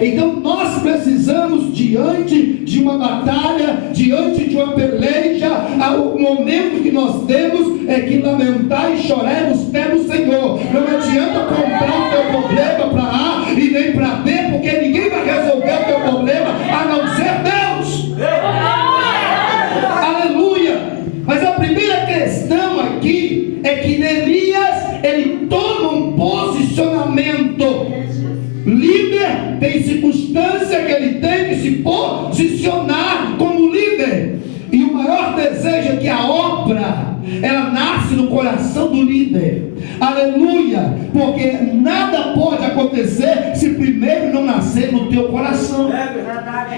Então nós precisamos, diante de uma batalha, diante de uma peleja, o momento que nós temos é que lamentar e chorar nos pés do Senhor. Não adianta comprar o teu problema para A e nem para B, porque ninguém vai resolver o teu problema a não ser Deus. Aleluia! Mas a primeira questão aqui é que Neemias, ele toma um posicionamento. Líder tem circunstância que ele tem que se posicionar como líder. E o maior desejo é que a obra, ela nasce no coração do líder. Aleluia! Porque nada pode acontecer se primeiro não nascer no teu coração.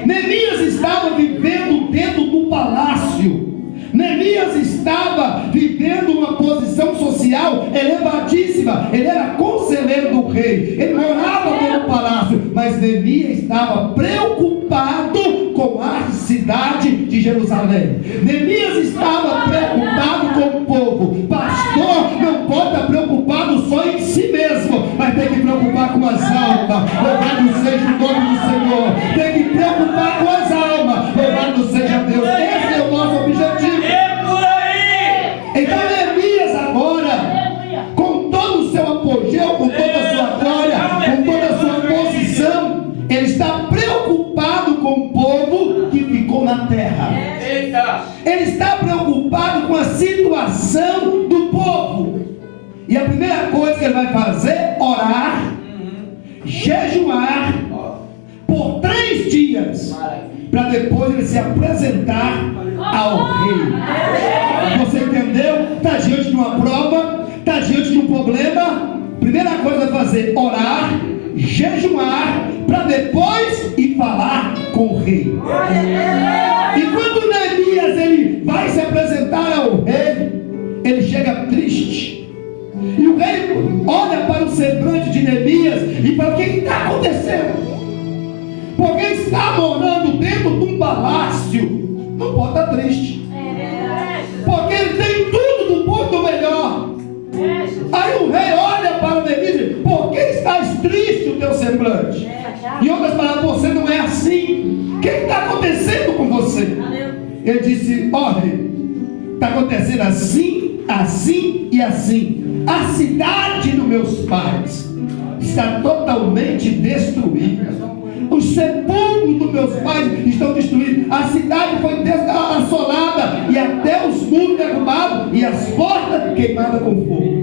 Neemias estava vivendo dentro do palácio. Neemias estava vivendo uma posição social elevadíssima. Ele era conselheiro do rei, ele morava dentro do palácio, mas Neemias estava preocupado com a cidade de Jerusalém. Neemias estava preocupado com o povo. Pastor não pode estar preocupado só em si mesmo, mas tem que preocupar com as almas. Louvado seja o nome do Senhor. Tem que preocupar com as almas. Louvado seja Deus. Esse é o nosso objetivo. Então Neemias agora, com todo o seu apogeu, com toda a sua glória, com toda a sua posição, ele está preocupado com o povo que ficou na terra. Ele está preocupado com a situação do povo. E a primeira coisa que ele vai fazer é orar, jejuar por 3 dias, para depois ele se apresentar ao rei. Você entendeu? Está diante de uma prova, está diante de um problema. Primeira coisa vai fazer: orar, jejuar, para depois ir falar com o rei. E quando Neemias ele vai se apresentar ao rei, ele chega triste. E o rei olha para o semblante de Neemias e fala: o que está acontecendo? Porque está morando dentro de um palácio, não pode estar triste. Porque ele tem tudo do bom e do melhor. Aí o rei olha para o Neemias e diz: por que estás triste o teu semblante? Em outras palavras, você não é assim. O que está acontecendo com você? Ele disse: ó rei, está acontecendo assim, assim e assim. A cidade dos meus pais está totalmente destruída. Os sepulcros dos meus pais estão destruídos. A cidade foi assolada e até os muros derrubados e as portas queimadas com fogo.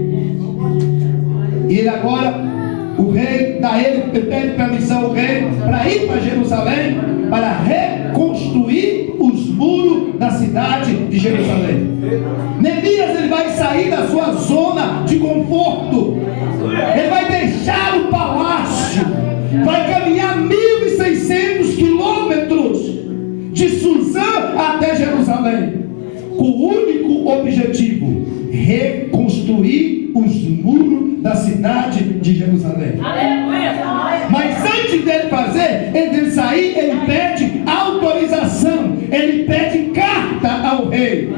E ele agora, o rei ele pede permissão ao rei para ir para Jerusalém, para reconstruir os muros da cidade de Jerusalém. Neemias ele vai sair da sua zona de conforto. Ele vai deixar o palácio, vai caminhar 1.600 quilômetros de Suzã até Jerusalém, com o único objetivo: reconstruir os muros da cidade de Jerusalém. Mas antes dele fazer, dele sair, ele pede autorização, ele pede carta ao rei.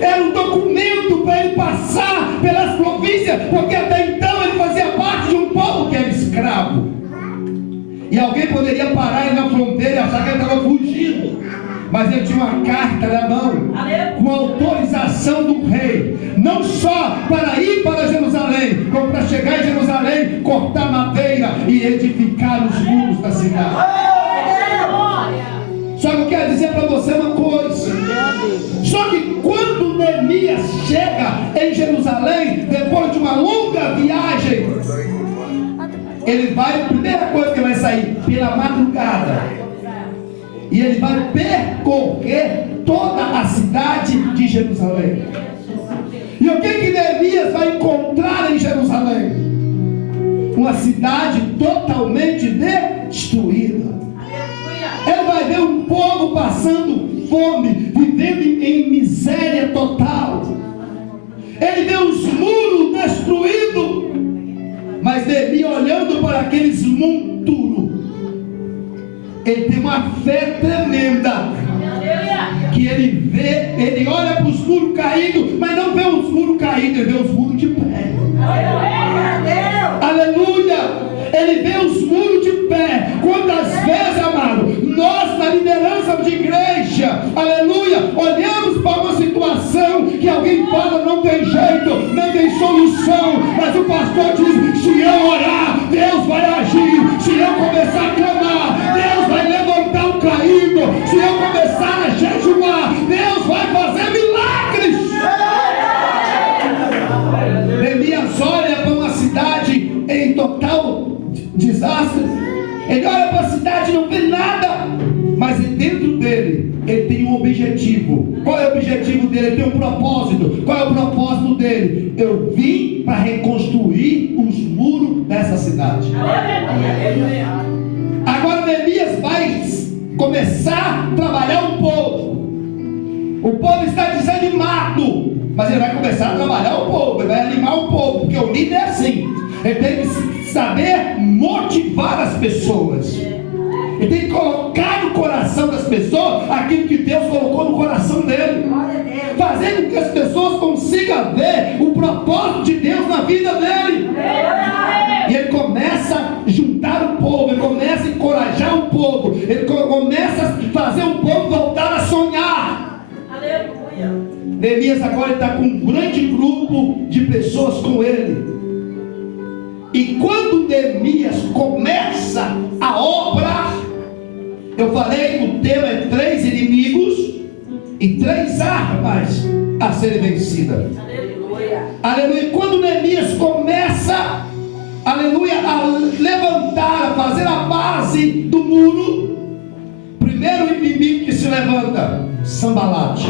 Era um documento para ele passar pelas províncias, porque até então ele fazia parte de um povo que era escravo. E alguém poderia parar ele na fronteira e achar que ele estava fugindo, mas ele tinha uma carta na mão, com autorização do rei, não só para ir para Jerusalém, como para chegar em Jerusalém, cortar madeira e edificar os muros da cidade. Só que eu quero dizer para você uma coisa: só que quando Neemias chega em Jerusalém, depois de uma longa viagem, ele vai, a primeira coisa que ele vai sair pela madrugada, e ele vai percorrer toda a cidade de Jerusalém. E o que Neemias vai encontrar em Jerusalém? Uma cidade totalmente destruída. Ele vai ver um povo passando fome, vivendo em miséria total. Ele vê os muros destruídos, mas Neemias, olhando para aqueles monturos, ele tem uma fé tremenda, que ele vê, ele olha para os muros caídos, mas não vê os muros caídos, ele vê os muros de pé. Aleluia! Ele vê os muros de pé. Quando aleluia, olhamos para uma situação que alguém fala, não tem jeito, não tem solução, mas o pastor diz, se eu orar, Deus vai agir, se eu começar a clamar, Deus vai levantar o caído, se eu começar a jejuar, Deus vai fazer milagres. Neemias olha para uma cidade em total desastre, ele olha para a cidade e não vê nada, mas dentro dele, ele tem um objetivo. Qual é o objetivo dele? Ele tem um propósito. Qual é o propósito dele? Eu vim para reconstruir os muros dessa cidade. Agora Neemias vai começar a trabalhar o povo. O povo está desanimado, mas ele vai começar a trabalhar o povo, ele vai animar o povo, porque o líder é assim, ele tem que saber motivar as pessoas, ele tem que colocar no coração das pessoas aquilo que Deus colocou no coração dele, fazendo com que as pessoas consigam ver o propósito de Deus na vida dele. E ele começa a juntar o povo, ele começa a encorajar o povo, ele começa a fazer o povo voltar a sonhar. Neemias agora está com um grande grupo de pessoas com ele. E quando Neemias começa a obra, eu falei que o tema é 3 inimigos e 3 armas a serem vencidas. Aleluia. Quando Neemias começa, aleluia, a levantar, a fazer a base do muro, primeiro inimigo que se levanta, Sambalate.